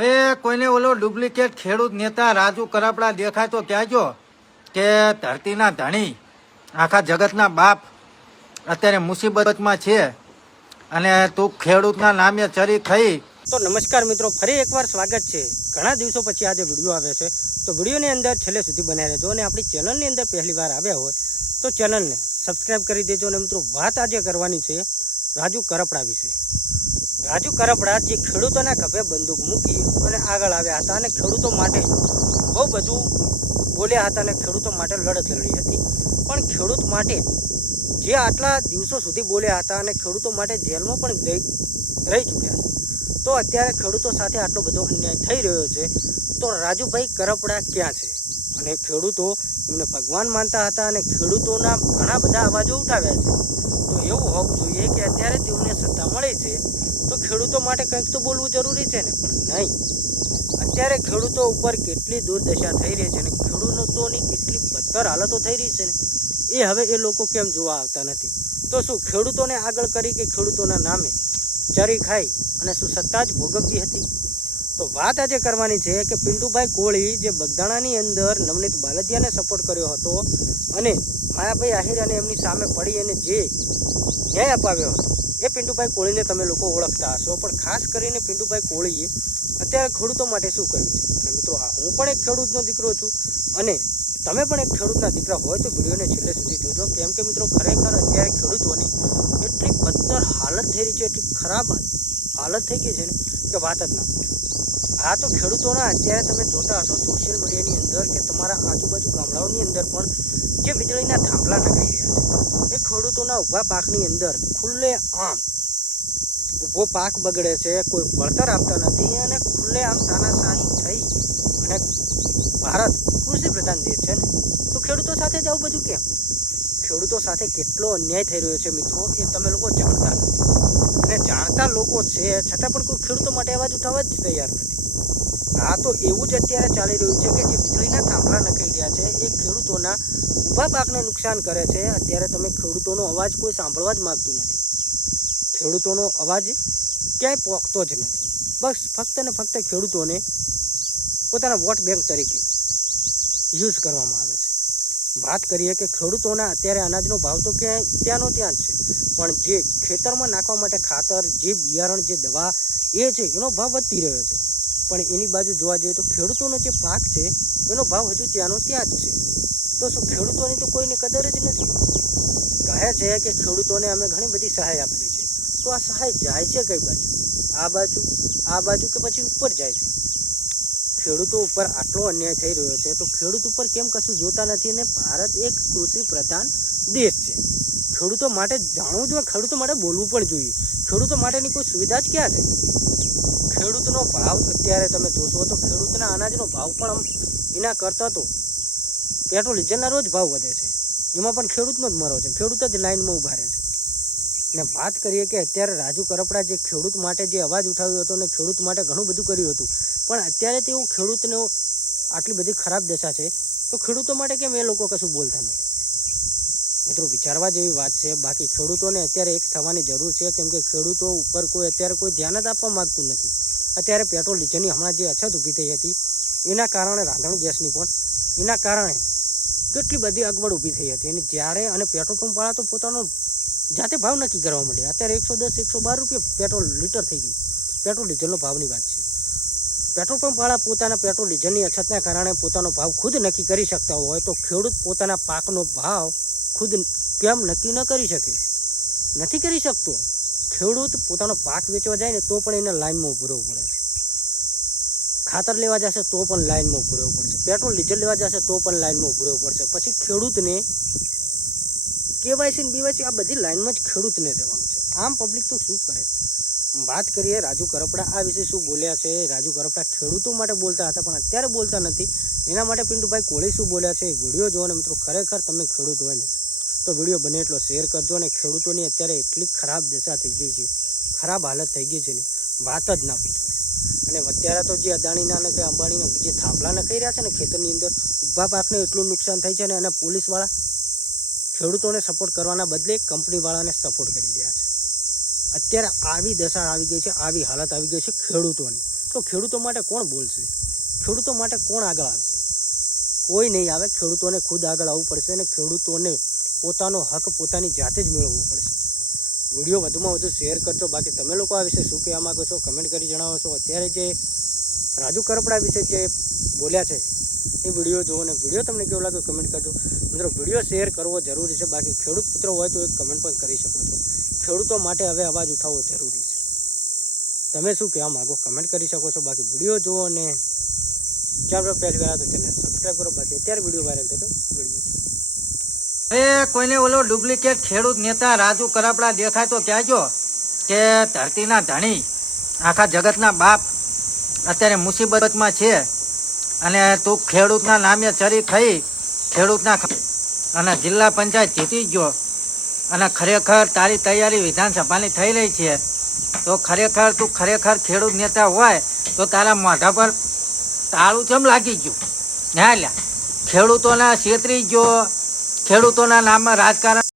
હવે કોઈને ઓલો ડુપ્લિકેટ ખેડૂત નેતા રાજુ કરપડા દેખાય તો કહેજો કે ધરતીના ધણી આખા જગતના બાપ અત્યારે મુસીબતમાં છે અને તું ખેડૂતના નામે ચરી ખાઈ. તો નમસ્કાર મિત્રો, ફરી એકવાર સ્વાગત છે. ઘણા દિવસો પછી આજે વિડીયો આવે છે, તો વિડીયોની અંદર છેલ્લે સુધી બનાવી રહેજો. અને આપણી ચેનલની અંદર પહેલી વાર આવ્યા હોય તો ચેનલને સબસ્ક્રાઈબ કરી દેજો. અને મિત્રો, વાત આજે કરવાની છે રાજુ કરપડા વિશે. રાજુ કરપડા જે ખેડૂતોના ખભે બંદૂક મૂકી અને આગળ આવ્યા હતા અને ખેડૂતો માટે બહુ બધું બોલ્યા હતા અને ખેડૂતો માટે લડત લડી હતી. પણ ખેડૂત માટે જે આટલા દિવસો સુધી બોલ્યા હતા અને ખેડૂતો માટે જેલમાં પણ રહી ચૂક્યા છે, તો અત્યારે ખેડૂતો સાથે આટલો બધો અન્યાય થઈ રહ્યો છે, તો રાજુભાઈ કરપડા ક્યાં છે? અને ખેડૂતો એમને ભગવાન માનતા હતા અને ખેડૂતોના ઘણા બધા અવાજો ઉઠાવ્યા છે. તો એવું હોવું જોઈએ કે અત્યારે તેઓને સત્તા મળી છે તો ખેડૂતો માટે કંઈક તો બોલવું જરૂરી છે ને, પણ નહીં. અત્યારે ખેડૂતો ઉપર કેટલી દુર્દશા થઈ રહી છે અને ખેડૂતોની કેટલી બદતર હાલતો થઈ રહી છે ને, એ હવે એ લોકો કેમ જોવા આવતા નથી? તો શું ખેડૂતોને આગળ કરી કે ખેડૂતોના નામે ચરી ખાઈ અને શું સત્તા જ ભોગવવી હતી? તો વાત આજે કરવાની છે કે પિન્ટુભાઈ કોળી જે બગદાણાની અંદર નવનીત બાલદિયાને સપોર્ટ કર્યો હતો અને માયાભાઈ આહિર અને એમની સામે પડી અને જે ન્યાય અપાવ્યો હતો, એ પિન્ટુભાઈ કોળીને તમે લોકો ઓળખતા હશો. પણ ખાસ કરીને પિન્ટુભાઈ કોળીએ અત્યારે ખેડૂતો માટે શું કહ્યું છે? અને મિત્રો, હું પણ એક ખેડૂતનો દીકરો છું અને તમે પણ એક ખેડૂતના દીકરા હોય તો વિડીયોને છેલ્લે સુધી જોજો. કેમ કે મિત્રો, ખરેખર અત્યારે ખેડૂતોની એટલી બદતર હાલત થઈ રહી છે, એટલી ખરાબ હાલત થઈ ગઈ છે ને કે વાત જ ના પૂછો. આ તો ખેડૂતોના અત્યારે તમે જોતા હશો સોશિયલ મીડિયાની અંદર કે તમારા આજુબાજુ ગામડાઓની અંદર પણ જે વીજળીના થાંભલા નખાઈ રહ્યા છે, એ ખેડૂતોના ઊભા પાકની અંદર ખુલ્લે આમ ઊભો પાક બગડે છે, કોઈ વળતર આપતા નથી અને ખુલ્લે આમ તાનાશાહી થઈ અને ભારત કૃષિ પ્રધાન દેશ છે ને, તો ખેડૂતો સાથે જ આવું બધું કેમ? ખેડૂતો સાથે કેટલો અન્યાય થઈ રહ્યો છે મિત્રો, એ તમે લોકો જાણતા નથી. અને જાણતા લોકો છે છતાં પણ કોઈ ખેડૂતો માટે અવાજ ઉઠાવવા જ તૈયાર નથી. આ તો એવું જ અત્યારે ચાલી રહ્યું છે કે જે વીજળીના થાંભલા નખાઈ રહ્યા છે એ ખેડૂતોના ઊભા પાકને નુકસાન કરે છે. અત્યારે તમે ખેડૂતોનો અવાજ કોઈ સાંભળવા જ માગતું નથી. ખેડૂતોનો અવાજ ક્યાંય પહોંચતો જ નથી. બસ ફક્ત ને ફક્ત ખેડૂતોને પોતાના વોટ બેંક તરીકે યુઝ કરવામાં આવે છે. વાત કરીએ કે ખેડૂતોના અત્યારે અનાજનો ભાવ તો ક્યાંય ત્યાંનો ત્યાં જ છે, પણ જે ખેતરમાં નાખવા માટે ખાતર, જે બિયારણ, જે દવા એ છે એનો ભાવ વધતી રહ્યો છે. પણ એની બાજુ જોવા જઈએ તો ખેડૂતોનો જે પાક છે એનો ભાવ હજુ ત્યાંનો ત્યાં જ છે. તો શું ખેડૂતોની તો કોઈને કદર જ નથી? કહે છે કે ખેડૂતોને અમે ઘણી બધી સહાય આપીએ છીએ, તો આ સહાય જાય છે કઈ બાજુ? આ બાજુ કે પછી ઉપર જાય છે? ખેડૂતો ઉપર આટલો અન્યાય થઈ રહ્યો છે તો ખેડૂત ઉપર કેમ કશું જોતા નથી? અને ભારત એક કૃષિ પ્રધાન દેશ છે. ખેડૂતો માટે જાણવું જોઈએ, ખેડૂતો માટે બોલવું પણ જોઈએ. ખેડૂતો માટેની કોઈ સુવિધા જ ક્યાં છે? ખેડૂતનો ભાવ અત્યારે તમે જોશો તો ખેડૂતના અનાજનો ભાવ પણ એના કરતાં તો પેટ્રોલ ડીઝલના રોજ ભાવ વધે છે, એમાં પણ ખેડૂતનો જ મરો છે, ખેડૂત જ લાઇનમાં ઊભા રહે છે. અને વાત કરીએ કે અત્યારે રાજુ કરપડા જે ખેડૂત માટે જે અવાજ ઉઠાવ્યો હતો અને ખેડૂત માટે ઘણું બધું કર્યું હતું, પણ અત્યારે તેઓ ખેડૂતને આટલી બધી ખરાબ દશા છે તો ખેડૂતો માટે કેમ એ લોકો કશું બોલતા નથી? મિત્રો, વિચારવા જેવી વાત છે. બાકી ખેડૂતોને અત્યારે એક થવાની જરૂર છે, કેમ કે ખેડૂતો ઉપર અત્યારે કોઈ ધ્યાન જ આપવા માગતું નથી. અત્યારે પેટ્રોલ ડીઝલની હમણાં જે અછત ઊભી થઈ હતી એના કારણે, રાંધણ ગેસની પણ એના કારણે કેટલી બધી અગવડ ઊભી થઈ હતી. અને જ્યારે અને પેટ્રોલ પંપવાળા તો પોતાનો જાતે ભાવ નક્કી કરવા માંડ્યા. અત્યારે 110, 112 રૂપિયા પેટ્રોલ લીટર થઈ ગયું. પેટ્રોલ ડીઝલનો ભાવની વાત છે. પેટ્રોલ પંપવાળા પોતાના પેટ્રોલ ડીઝલની અછતના કારણે પોતાનો ભાવ ખુદ નક્કી કરી શકતા હોય તો ખેડૂત પોતાના પાકનો ભાવ ખુદ કેમ નક્કી ન કરી શકે? નથી કરી શકતો. ખેડૂત પોતાનો પાક વેચવા જાય ને તો પણ એને લાઇનમાં ઊભું રહેવું પડે છે. ખાતર લેવા જશે તો પણ લાઇનમાં ઊભું રહેવું પડશે. પેટ્રોલ ડીઝલ લેવા જશે તો પણ લાઇનમાં ઊભું રહેવું પડશે. પછી ખેડૂતને કેવાયસી ને બીવાયસી આ બધી લાઇનમાં જ ખેડૂતને રહેવાનું છે. આમ પબ્લિક તો શું કરે? વાત કરીએ રાજુ કરપડા આ વિશે શું બોલ્યા છે. રાજુ કરપડા ખેડૂતો માટે બોલતા હતા પણ અત્યારે બોલતા નથી. એના માટે પિન્ટુભાઈ કોળી શું બોલ્યા છે એ વિડીયો જોવો. ને મિત્રો, ખરેખર તમે ખેડૂત હોય ને તો વિડીયો બને એટલો શેર કરજો. અને ખેડૂતોની અત્યારે એટલી ખરાબ દશા થઈ ગઈ છે, ખરાબ હાલત થઈ ગઈ છે ને વાત જ ના પૂછો. અને અત્યારે તો જે અદાણીના ને કે અંબાણીના જે થાંભલા નખાઈ રહ્યા છે ને ખેતરની અંદર, ઊભા પાકને એટલું નુકસાન થાય છે ને અને પોલીસવાળા ખેડૂતોને સપોર્ટ કરવાના બદલે કંપનીવાળાને સપોર્ટ કરી રહ્યા છે. અત્યારે આવી દશા આવી ગઈ છે, આવી હાલત આવી ગઈ છે ખેડૂતોની તો ખેડૂતો માટે કોણ બોલશે? ખેડૂતો માટે કોણ આગળ આવશે? કોઈ નહીં આવે. ખેડૂતોને ખુદ આગળ આવવું પડશે અને ખેડૂતોને પોતાનો હક પોતાની જાતે જ મેળવવો પડશે. વિડીયો વધુમાં વધુ શેર કરજો. બાકી તમે લોકો આ વિશે શું કહેવા માગો છો કમેન્ટ કરી જણાવો છો. અત્યારે જે રાજુ કરપડા વિશે જે બોલ્યા છે એ વિડીયો જુઓ ને વિડીયો તમને કેવો લાગ્યો કમેન્ટ કરજો. મિત્રો વિડીયો શેર કરવો જરૂરી છે. બાકી ખેડૂત પુત્ર હોય તો એક કમેન્ટ પણ કરી શકો છો. ખેડૂતો માટે હવે અવાજ ઉઠાવવો જરૂરી છે. તમે શું કહેવા માગો કમેન્ટ કરી શકો છો. બાકી વિડીયો જુઓ અને ચાલો પહેલી વાર તો ચેનલ સબસ્ક્રાઈબ કરો. બાકી અત્યારે વિડીયો વાયરલ થતો વિડીયો જુઓ. કોઈને ઓલો ડુપ્લિકેટ ખેડૂત નેતા રાજુ કરપડા દેખાય તો કહેજો કે ધરતીના ધણી આખા જગતના બાપ અત્યારે મુસીબતમાં છે અને તું ખેડૂતના નામે ચરી ખાઈ ખેડૂતના અને જિલ્લા પંચાયત જીતી ગયો અને ખરેખર તારી તૈયારી વિધાનસભાની થઈ રહી છે તો ખરેખર તું ખરેખર ખેડૂત નેતા હોય તો તારા મોઢા પર તાળું ચમ લાગી ગયું? હા લ્યા ખેડૂતોના છેતરી ગયો, ખેડૂતોના નામમાં રાજકારણ